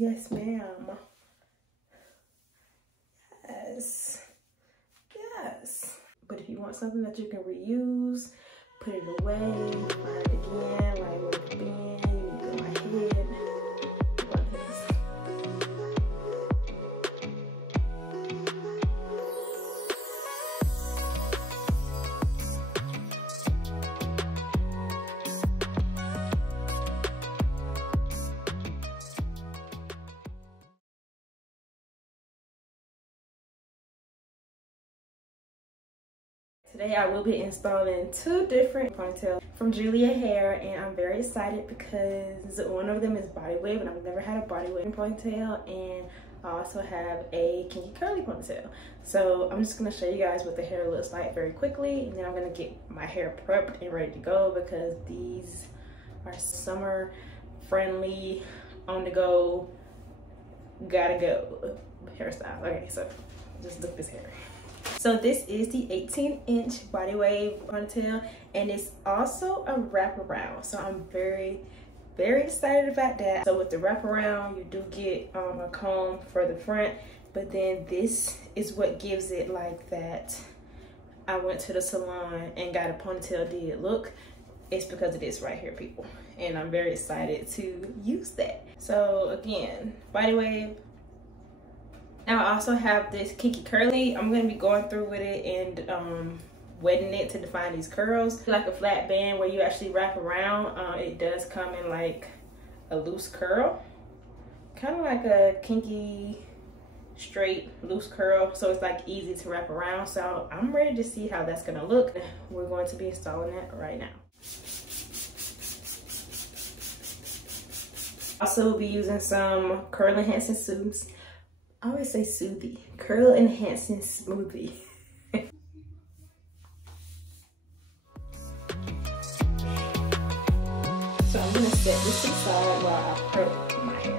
Yes, ma'am. Yes. Yes. But if you want something that you can reuse, put it away, find it again, like where it's been, you need to go my head. Like this. Today I will be installing 2 different ponytails from JuliaHair, and I'm very excited because one of them is body wave, and I've never had a body wave ponytail, and I also have a kinky curly ponytail. So I'm just going to show you guys what the hair looks like very quickly, and then I'm going to get my hair prepped and ready to go because these are summer friendly, on the go, gotta go hairstyle. Okay, so just look at this hair. So this is the 18-inch body wave ponytail, and it's also a wraparound. So I'm very excited about that. So with the wraparound, you do get a comb for the front, but then this is what gives it like that I went to the salon and got a ponytail did look. It's because of this right here, people, and I'm very excited to use that. So again, body wave. Now I also have this kinky curly. I'm going to be going through with it and wetting it to define these curls. Like a flat band where you actually wrap around. It does come in like a loose curl, kind of like a kinky straight loose curl, so it's like easy to wrap around. So I'm ready to see how that's going to look. We're going to be installing that right now. Also will be using some curl enhancing soothes. I always say smoothie. Curl enhancing smoothie. So I'm gonna set this aside while I curl my hair.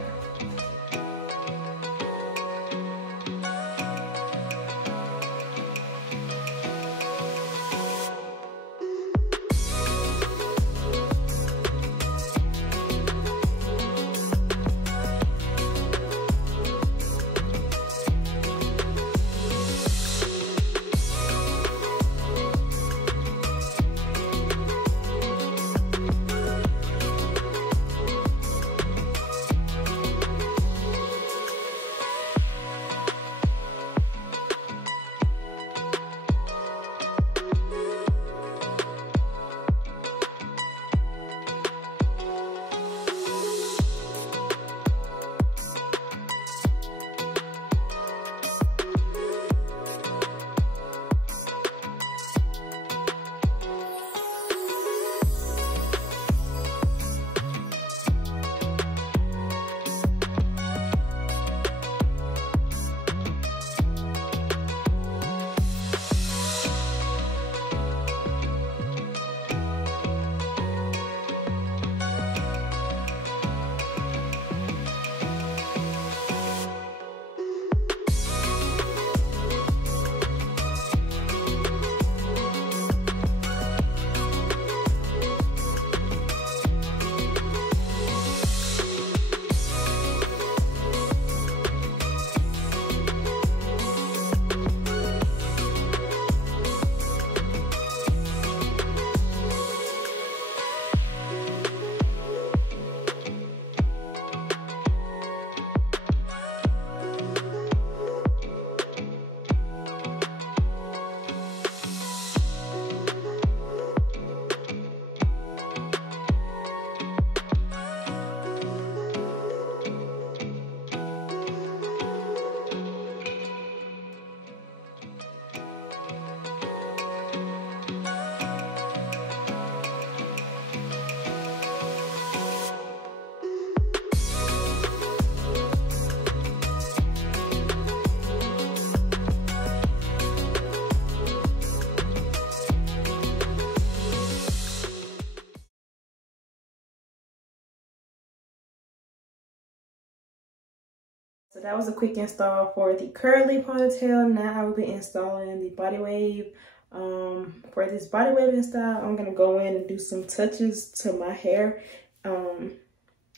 So that was a quick install for the curly ponytail. Now I will be installing the body wave. For this body wave install, I'm gonna go in and do some touches to my hair.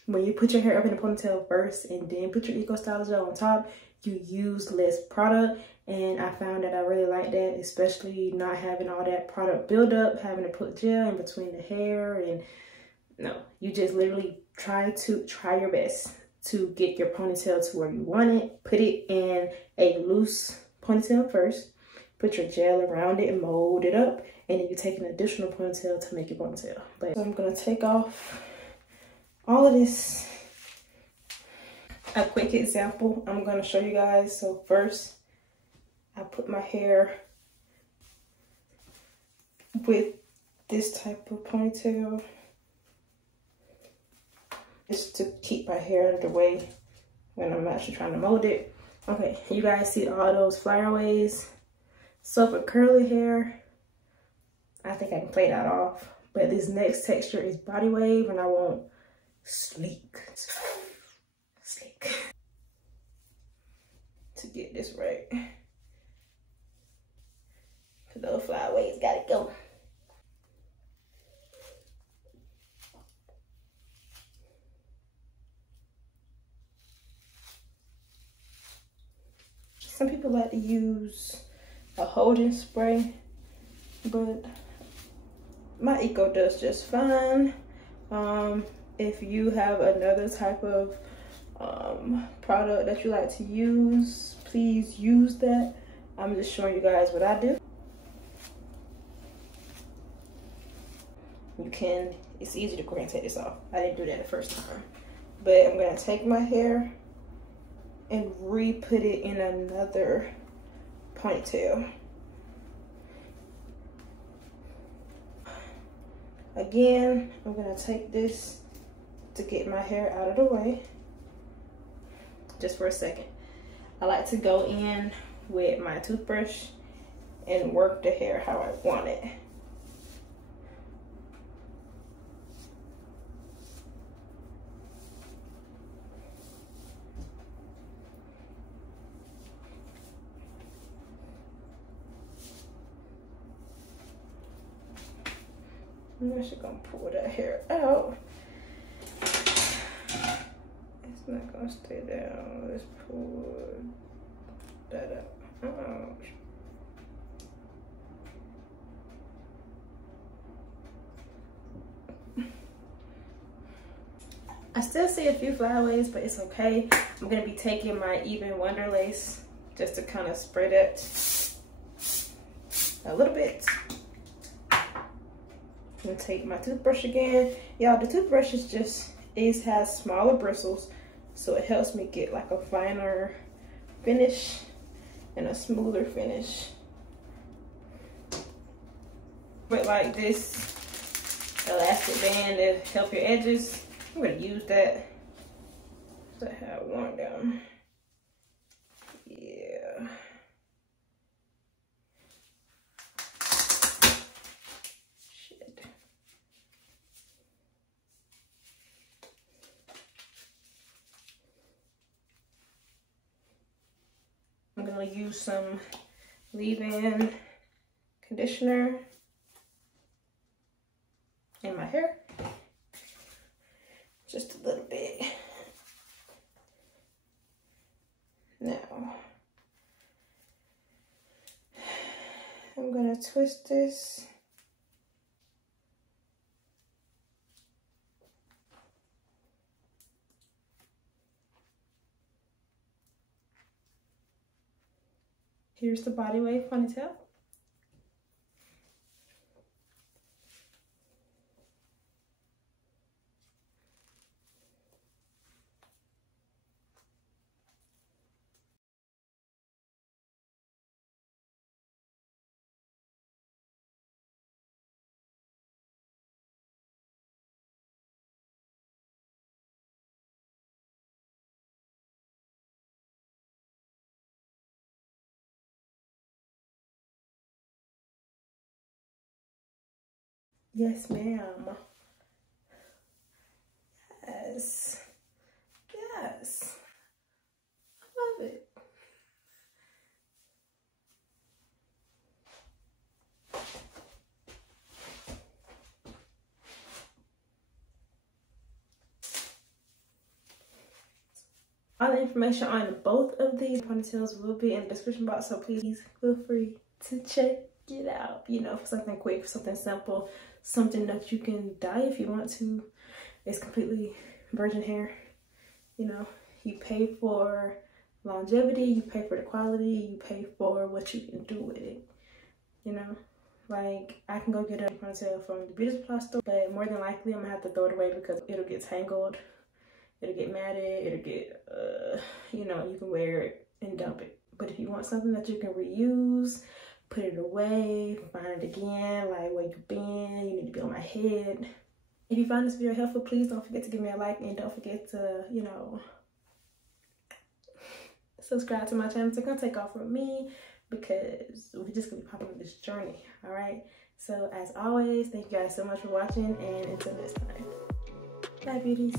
when you put your hair up in a ponytail first and then put your Eco Styler gel on top, you use less product. And I found that I really like that, especially not having all that product buildup, having to put gel in between the hair. And no, you just literally try your best to get your ponytail to where you want it. Put it in a loose ponytail first, put your gel around it and mold it up, and then you take an additional ponytail to make your ponytail. But so I'm gonna take off all of this. A quick example I'm gonna show you guys. So first, I put my hair with this type of ponytail, just to keep my hair out of the way when I'm actually trying to mold it. Okay, you guys see all those flyaways? So for curly hair, I think I can play that off. But this next texture is body wave, and I want sleek. To get this right. Those flyaways gotta go. Some people like to use a holding spray, but my Eco does just fine. If you have another type of product that you like to use, please use that. I'm just showing you guys what I do. It's easy to go ahead and take this off. I didn't do that the first time. But I'm gonna take my hair and re-put it in another ponytail. Again, I'm gonna take this to get my hair out of the way. Just for a second. I like to go in with my toothbrush and work the hair how I want it. I'm actually gonna pull that hair out. It's not gonna stay down. Let's pull that out. Ouch. I still see a few flyaways, but it's okay. I'm gonna be taking my Even Wonder lace just to kind of spread it a little bit. I'm gonna take my toothbrush again. Y'all, the toothbrush has smaller bristles, so it helps me get like a finer finish and a smoother finish. But like this elastic band to help your edges, I'm gonna use that to have one down. Yeah. I'm gonna use some leave-in conditioner in my hair, just a little bit. Now, I'm gonna twist this. Here's the body wave ponytail. Yes, ma'am. Yes. Yes. I love it. All the information on both of these ponytails will be in the description box, so please feel free to check it out. You know, for something quick, for something simple, something that you can dye if you want to. It's completely virgin hair. You know, you pay for longevity, you pay for the quality, you pay for what you can do with it. You know, like I can go get a ponytail from the beauty supply store, but more than likely I'm gonna have to throw it away because it'll get tangled, it'll get matted, it'll get you know, you can wear it and dump it. But if you want something that you can reuse, put it away, find it again, like where you've been, you need to be on my head. If you find this video helpful, please don't forget to give me a like, and don't forget to, you know, subscribe to my channel. It's gonna take off from me because we're just gonna be popping on this journey. All right, so as always, thank you guys so much for watching, and until next time, bye beauties.